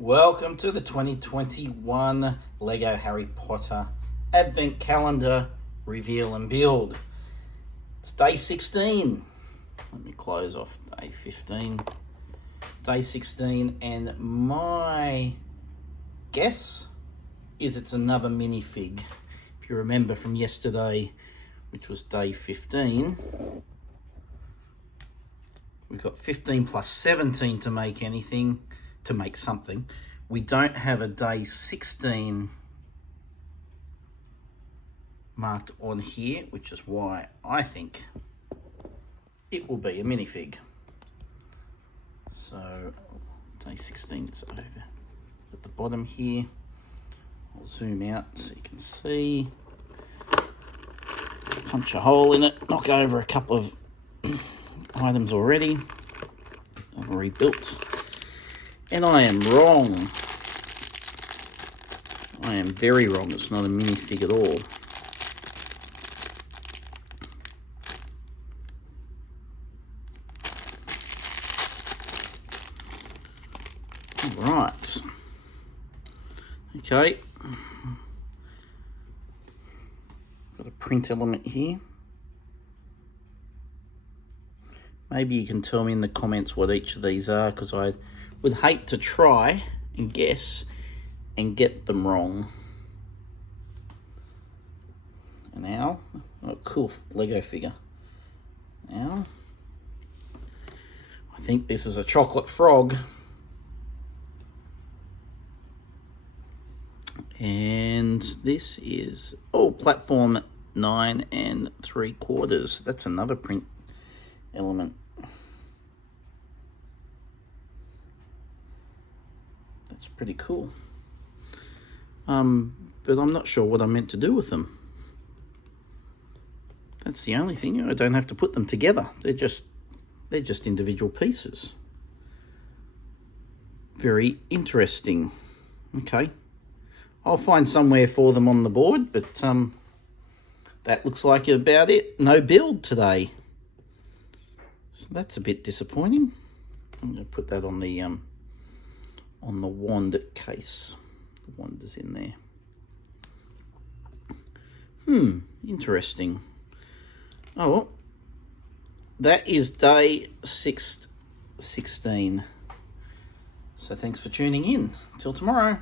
Welcome to the 2021 Lego Harry Potter Advent Calendar Reveal and Build. It's day 16. Let me close off day 15. Day 16, and my guess is it's another minifig. If you remember from yesterday, which was day 15, we've got 15 plus 17 to make anything. To make something. We don't have a day 16 marked on here, which is why I think it will be a minifig. So day 16 is over at the bottom here. I'll zoom out so you can see. Punch a hole in it, knock over a couple of items already. I've rebuilt. And I am wrong. I am very wrong. It's not a minifig at all. Right. Okay. Got a print element here. Maybe you can tell me in the comments what each of these are, because I would hate to try and guess and get them wrong. An owl. Oh, cool Lego figure. Owl. I think this is a chocolate frog. And this is, platform 9 3/4. That's another print element. That's pretty cool. But I'm not sure what I'm meant to do with them. That's the only thing. I don't have to put them together. They're just individual pieces. Very interesting. Okay. I'll find somewhere for them on the board, but that looks like about it. No build today. So that's a bit disappointing. I'm going to put that on the wand case. The wand is in there. Interesting. Oh, well, that is day 16. So thanks for tuning in. Till tomorrow.